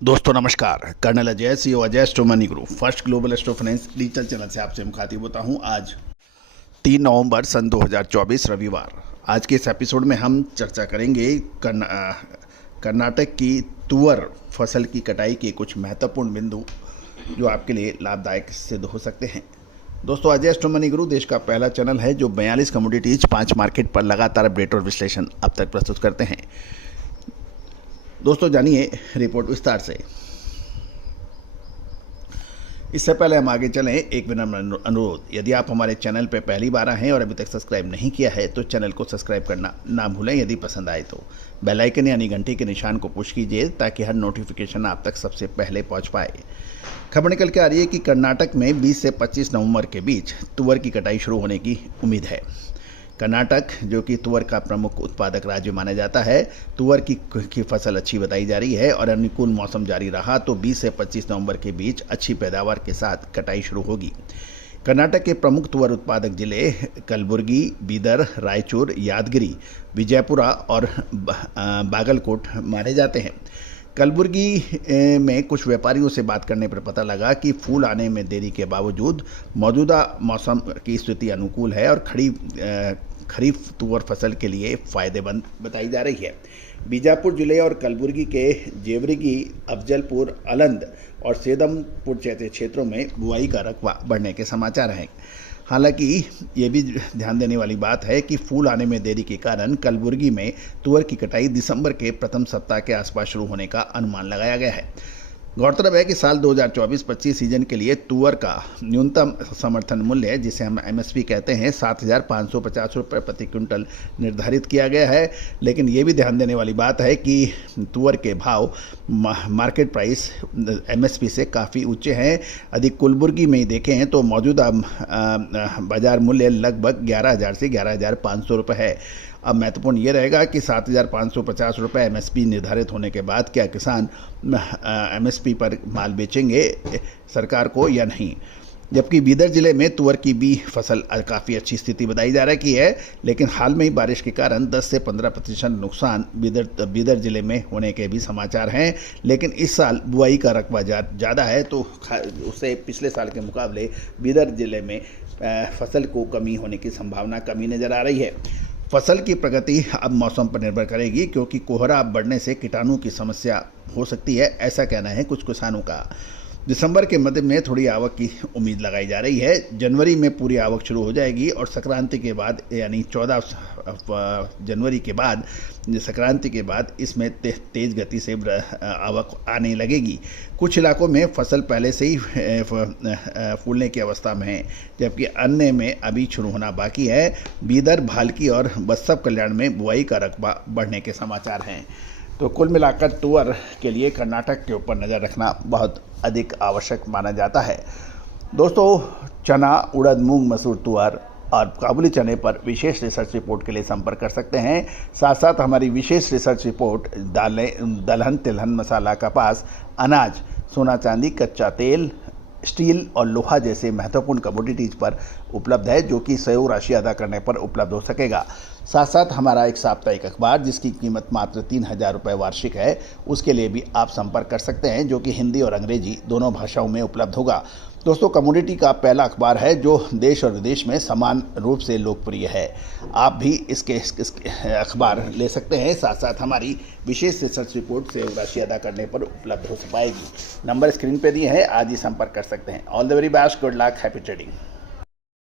दोस्तों नमस्कार। Colonel Ajay CO Ajay astro money group first global astro finance digital channel से आपसे मुखातिब होता हूं। आज 3 नवंबर सन 2024 रविवार। आज के इस एपिसोड में हम चर्चा करेंगे कर्नाटक की तुअर फसल की कटाई के कुछ महत्वपूर्ण बिंदु जो आपके लिए लाभदायक सिद्ध हो सकते हैं। दोस्तों, अजय एस्ट्रो मनी ग्रुप देश का पहला चैनल है जो 42 कमोडिटीज 5 मार्केट पर लगातार अपडेट और विश्लेषण अब तक प्रस्तुत करते हैं। दोस्तों, जानिए रिपोर्ट विस्तार से। इससे पहले हम आगे चलें, एक विनम्र अनुरोध, यदि आप हमारे चैनल पर पहली बार आए हैं और अभी तक सब्सक्राइब नहीं किया है तो चैनल को सब्सक्राइब करना ना भूलें। यदि पसंद आए तो बेल आइकन यानी घंटी के निशान को पुश कीजिए ताकि हर नोटिफिकेशन आप तक सबसे पहले पहुंच पाए। खबर निकल के आ रही है कि कर्नाटक में 20 से 25 नवंबर के बीच तुअर की कटाई शुरू होने की उम्मीद है। कर्नाटक, जो कि तुअर का प्रमुख उत्पादक राज्य माना जाता है, तुअर की फसल अच्छी बताई जा रही है और अनुकूल मौसम जारी रहा तो 20 से 25 नवंबर के बीच अच्छी पैदावार के साथ कटाई शुरू होगी। कर्नाटक के प्रमुख तुअर उत्पादक जिले कलबुर्गी, बीदर, रायचूर, यादगिरी, विजयपुरा और बागलकोट माने जाते हैं। कलबुर्गी में कुछ व्यापारियों से बात करने पर पता लगा कि फूल आने में देरी के बावजूद मौजूदा मौसम की स्थिति अनुकूल है और खरीफ तुअर फसल के लिए फायदेमंद बताई जा रही है। बीजापुर जिले और कलबुर्गी के जेवरगी, अफजलपुर, अलंद और सेदमपुर जैसे क्षेत्रों में बुआई का रकबा बढ़ने के समाचार हैं। हालांकि ये भी ध्यान देने वाली बात है कि फूल आने में देरी के कारण कलबुर्गी में तुअर की कटाई दिसंबर के प्रथम सप्ताह के आसपास शुरू होने का अनुमान लगाया गया है। गौरतलब है कि साल 2024-25 सीजन के लिए तुअर का न्यूनतम समर्थन मूल्य, जिसे हम एमएसपी कहते हैं, 7,550 रुपये प्रति क्विंटल निर्धारित किया गया है। लेकिन ये भी ध्यान देने वाली बात है कि तुअर के भाव मार्केट प्राइस एमएसपी से काफ़ी ऊंचे हैं। अधिक कलबुर्गी में ही देखें तो मौजूदा बाजार मूल्य लगभग 11,000 से 11,500 रुपये है। अब महत्वपूर्ण ये रहेगा कि 7,550 रुपये एमएसपी निर्धारित होने के बाद क्या किसान एमएसपी पर माल बेचेंगे सरकार को या नहीं। जबकि बीदर जिले में तुअर की भी फसल काफ़ी अच्छी स्थिति बताई जा रही है, लेकिन हाल में ही बारिश के कारण 10 से 15% नुकसान बीदर जिले में होने के भी समाचार हैं। लेकिन इस साल बुआई का रकबा ज़्यादा है तो उससे पिछले साल के मुकाबले बीदर जिले में फसल को कमी होने की संभावना कमी नज़र आ रही है। फसल की प्रगति अब मौसम पर निर्भर करेगी, क्योंकि कोहरा बढ़ने से कीटाणु की समस्या हो सकती है, ऐसा कहना है कुछ किसानों का। दिसंबर के मध्य में थोड़ी आवक की उम्मीद लगाई जा रही है। जनवरी में पूरी आवक शुरू हो जाएगी और संक्रांति के बाद यानी 14 जनवरी के बाद संक्रांति के बाद इसमें तेज गति से आवक आने लगेगी। कुछ इलाकों में फसल पहले से ही फूलने की अवस्था में है, जबकि अन्य में अभी शुरू होना बाकी है। बीदर, भालकी और बस्तर कल्याण में बुआई का रकबा बढ़ने के समाचार हैं। तो कुल मिलाकर तुअर के लिए कर्नाटक के ऊपर नज़र रखना बहुत अधिक आवश्यक माना जाता है। दोस्तों, चना, उड़द, मूंग, मसूर, तुअर और काबुली चने पर विशेष रिसर्च रिपोर्ट के लिए संपर्क कर सकते हैं। साथ साथ हमारी विशेष रिसर्च रिपोर्ट दालें, दलहन, तिलहन, मसाला, कपास, अनाज, सोना चांदी, कच्चा तेल, स्टील और लोहा जैसे महत्वपूर्ण कमोडिटीज पर उपलब्ध है, जो कि सहयोग राशि अदा करने पर उपलब्ध हो सकेगा। साथ साथ हमारा एक साप्ताहिक अखबार, जिसकी कीमत मात्र 3,000 रुपये वार्षिक है, उसके लिए भी आप संपर्क कर सकते हैं, जो कि हिंदी और अंग्रेजी दोनों भाषाओं में उपलब्ध होगा। दोस्तों, कमोडिटी का पहला अखबार है जो देश और विदेश में समान रूप से लोकप्रिय है। आप भी इसके अखबार ले सकते हैं। साथ साथ हमारी विशेष रिसर्च रिपोर्ट से राशि अदा करने पर उपलब्ध हो पाएगी। नंबर स्क्रीन पे दिए हैं, आज ही संपर्क कर सकते हैं। All the very best, good luck, happy trading.